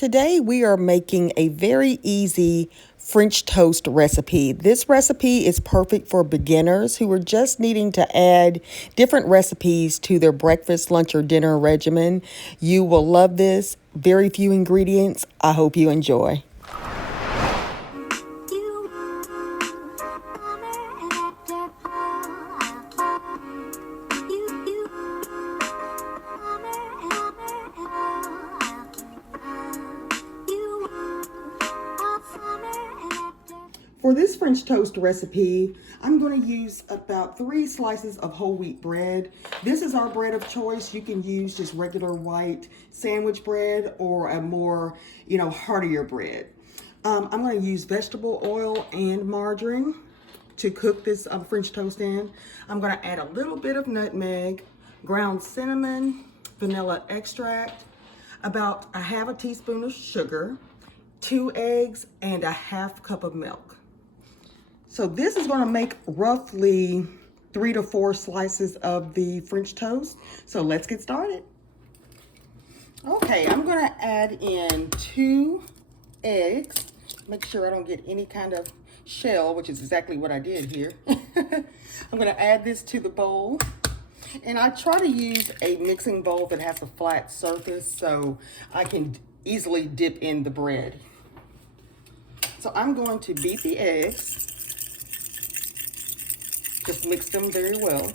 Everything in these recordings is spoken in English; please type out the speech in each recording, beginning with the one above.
Today we are making a very easy French toast recipe. This recipe is perfect for beginners who are just needing to add different recipes to their breakfast, lunch, or dinner regimen. You will love this. Very few ingredients. I hope you enjoy. For this French toast recipe, I'm going to use about 3 slices of whole wheat bread. This is our bread of choice. You can use just regular white sandwich bread or a more, heartier bread. I'm going to use vegetable oil and margarine to cook this French toast in. I'm going to add a little bit of nutmeg, ground cinnamon, vanilla extract, about a half a teaspoon of sugar, 2 eggs, and a half cup of milk. So this is going to make roughly 3 to 4 slices of the French toast. So let's get started. Okay, I'm going to add in 2 eggs. Make sure I don't get any kind of shell, which is exactly what I did here. I'm going to add this to the bowl. And I try to use a mixing bowl that has a flat surface so I can easily dip in the bread. So I'm going to beat the eggs. Just mix them very well.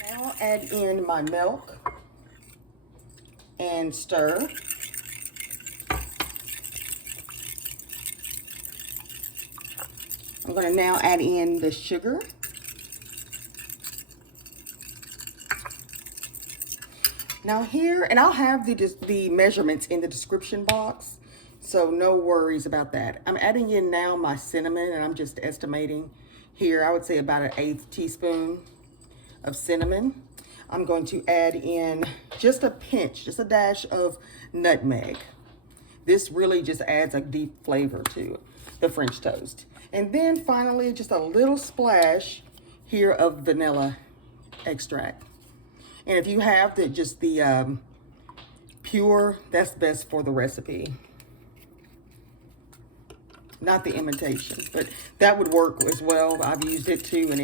Now I'll add in my milk and stir. I'm going to now add in the sugar. Now here, and I'll have the measurements in the description box, so no worries about that. I'm adding in now my cinnamon, and I'm just estimating here, I would say about an 1/8 teaspoon of cinnamon. I'm going to add in just a pinch, just a dash of nutmeg. This really just adds a deep flavor to the French toast. And then finally, just a little splash here of vanilla extract. And if you have the pure, that's best for the recipe. Not the imitation, but that would work as well. I've used it too, and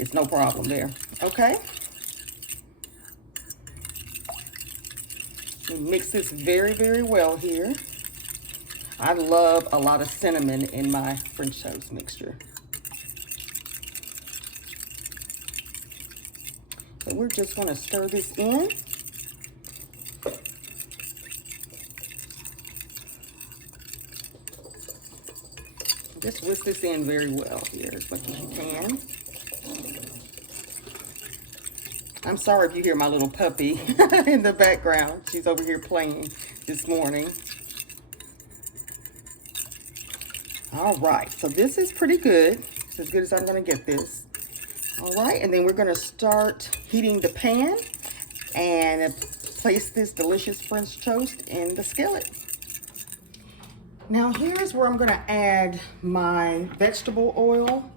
it's no problem there. Okay. We mix this very, very well here. I love a lot of cinnamon in my French toast mixture. So we're just going to stir this in. Just whisk this in very well here as much as you can. I'm sorry if you hear my little puppy in the background. She's over here playing this morning. All right, so this is pretty good. It's as good as I'm going to get this. All right, and then we're going to start heating the pan and place this delicious French toast in the skillet. Now here's where I'm going to add my vegetable oil,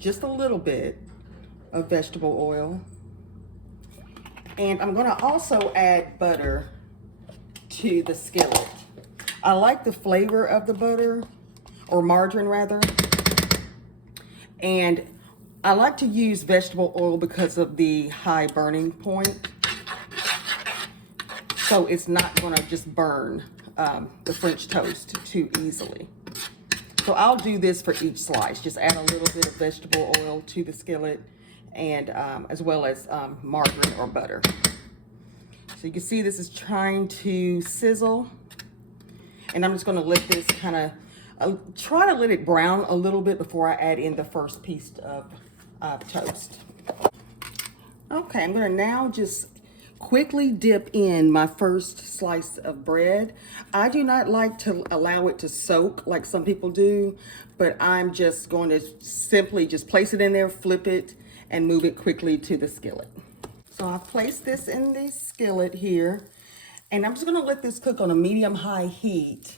just a little bit of vegetable oil. And I'm going to also add butter to the skillet. I like the flavor of the butter, or margarine rather. And I like to use vegetable oil because of the high burning point. So it's not going to just burn the French toast too easily. So I'll do this for each slice. Just add a little bit of vegetable oil to the skillet, and as well as margarine or butter. So you can see this is trying to sizzle. And I'm just going to let this kind of, try to let it brown a little bit before I add in the first piece of toast. Okay, I'm going to now just quickly dip in my first slice of bread. I do not like to allow it to soak like some people do, but I'm just going to simply just place it in there, flip it, and move it quickly to the skillet. So I've placed this in the skillet here, and I'm just going to let this cook on a medium-high heat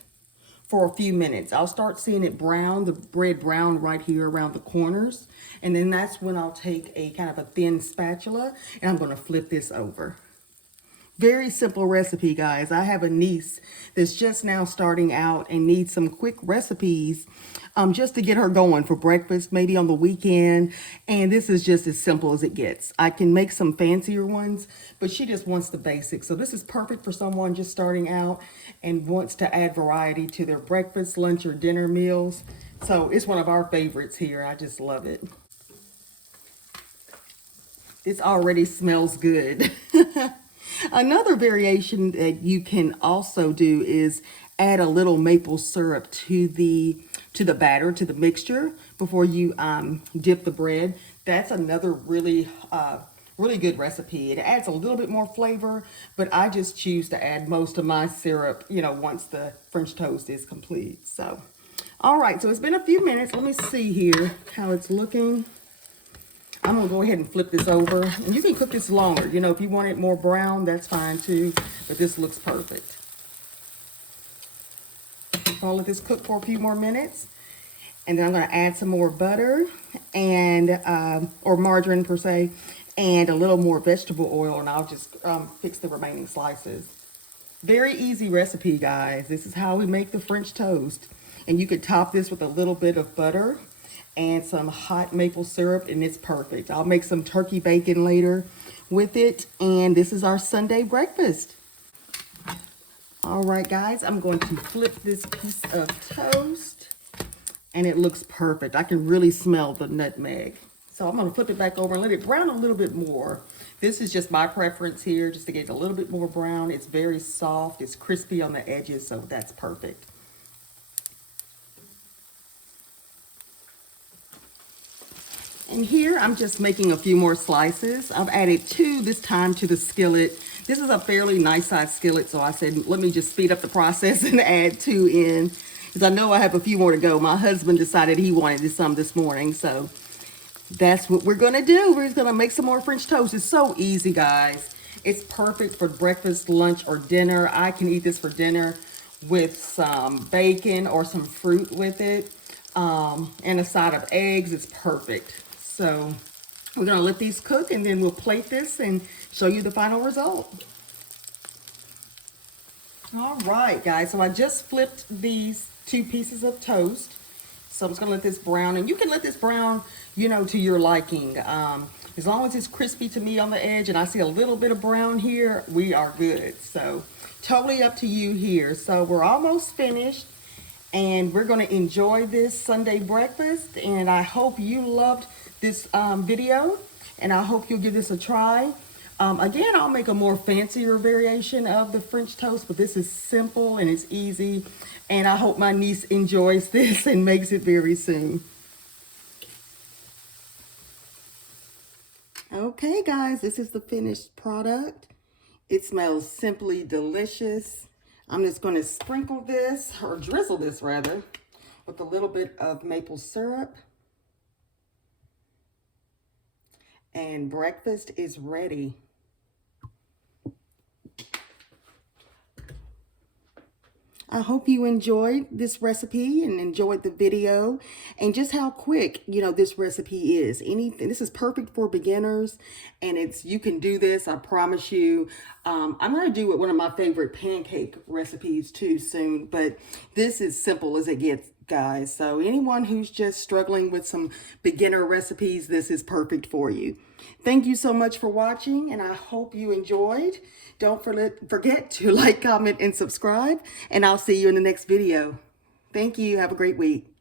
for a few minutes. I'll start seeing it brown, the bread brown right here around the corners. And then that's when I'll take a kind of a thin spatula and I'm going to flip this over. Very simple recipe, guys. I have a niece that's just now starting out and needs some quick recipes just to get her going for breakfast, maybe on the weekend. And this is just as simple as it gets. I can make some fancier ones, but she just wants the basics. So this is perfect for someone just starting out and wants to add variety to their breakfast, lunch, or dinner meals. So it's one of our favorites here. I just love it. It already smells good. Another variation that you can also do is add a little maple syrup to the batter, to the mixture before you dip the bread. That's another really good recipe. It adds a little bit more flavor, but I just choose to add most of my syrup, once the French toast is complete. So, all right, so it's been a few minutes. Let me see here how it's looking. I'm going to go ahead and flip this over. And you can cook this longer. If you want it more brown, that's fine too. But this looks perfect. So I'll let this cook for a few more minutes. And then I'm going to add some more butter and, or margarine per se, and a little more vegetable oil. And I'll just fix the remaining slices. Very easy recipe, guys. This is how we make the French toast. And you could top this with a little bit of butter and some hot maple syrup, and it's perfect. I'll make some turkey bacon later with it, and this is our Sunday breakfast. All right, guys, I'm going to flip this piece of toast, and it looks perfect. I can really smell the nutmeg. So I'm going to flip it back over and let it brown a little bit more. This is just my preference here, just to get a little bit more brown. It's very soft. It's crispy on the edges, so that's perfect. And here I'm just making a few more slices. I've added 2 this time to the skillet. This is a fairly nice size skillet, so I said, let me just speed up the process and add 2 in, because I know I have a few more to go. My husband decided he wanted some this morning, so that's what we're gonna do. We're just gonna make some more French toast. It's so easy, guys. It's perfect for breakfast, lunch, or dinner. I can eat this for dinner with some bacon or some fruit with it, and a side of eggs. It's perfect. So we're going to let these cook, and then we'll plate this and show you the final result. All right, guys. So I just flipped these 2 pieces of toast. So I'm just going to let this brown. And you can let this brown, to your liking. As long as it's crispy to me on the edge and I see a little bit of brown here, we are good. So totally up to you here. So we're almost finished. And we're going to enjoy this Sunday breakfast. And I hope you loved this video. And I hope you'll give this a try. Again, I'll make a more fancier variation of the French toast. But this is simple and it's easy. And I hope my niece enjoys this and makes it very soon. Okay, guys. This is the finished product. It smells simply delicious. I'm just going to sprinkle this, or drizzle this rather, with a little bit of maple syrup. And breakfast is ready. I hope you enjoyed this recipe and enjoyed the video and just how quick, this recipe is. This is perfect for beginners, and you can do this, I promise you. I'm going to do one of my favorite pancake recipes too soon, but this is simple as it gets, guys. So anyone who's just struggling with some beginner recipes, this is perfect for you. Thank you so much for watching, and I hope you enjoyed. Don't forget to like, comment, and subscribe, and I'll see you in the next video. Thank you. Have a great week.